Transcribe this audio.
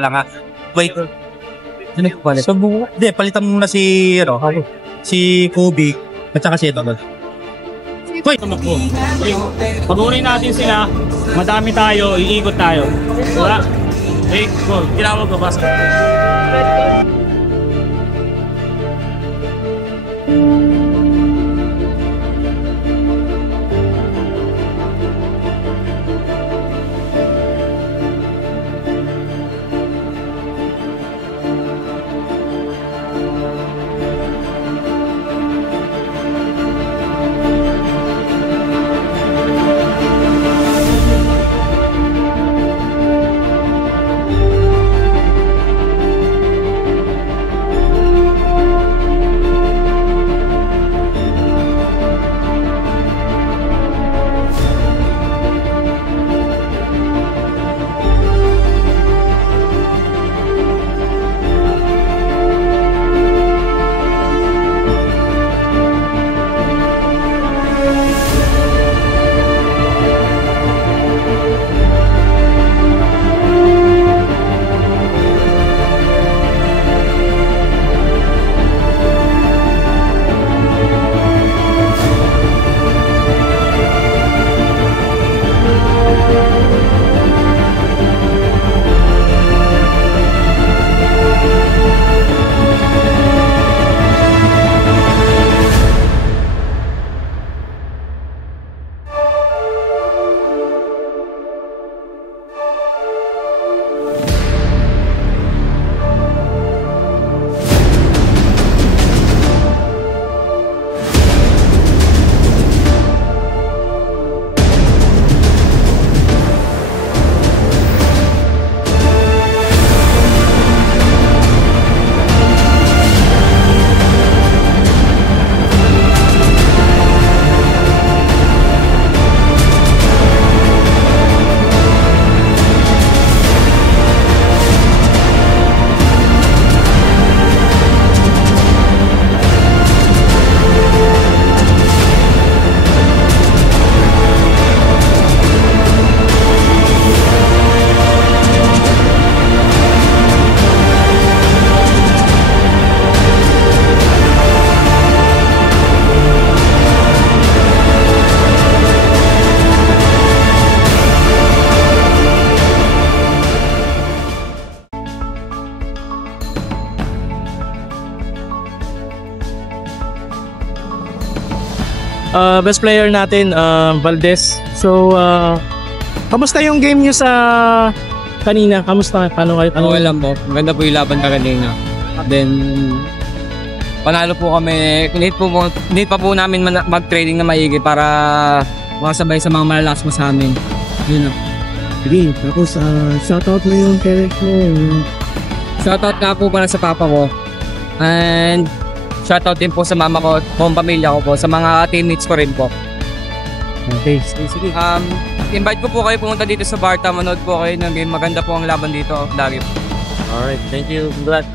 lang ha. Wait. Sino ko palit? So, hindi, palitan mo na si, si Kobe, at saka si Edward. Hoy! Pag-unin natin sila, madami tayo, iikot tayo. Wala. Hey, go. Tinawag ko, basta. Best player natin, Valdez. So, kamusta yung game nyo sa kanina? Kamusta? Paano kayo? Okay lang po. Maganda po yung laban kanina. Then, panalo po kami. Need pa po namin mag-training na maigi para makasabay sa mga malalakas mo sa amin. Yun lang. Sige, tapos shoutout mo yung parents mo. Shoutout nga po para sa papa ko. And shoutout din po sa mama ko, buong pamilya ko po, sa mga teammates ko rin po. Okay, sige. Invite ko po kayo pumunta dito sa Barta, manood po kayo ng game. Maganda po ang laban dito lagi po. Alright, thank you. Congrats.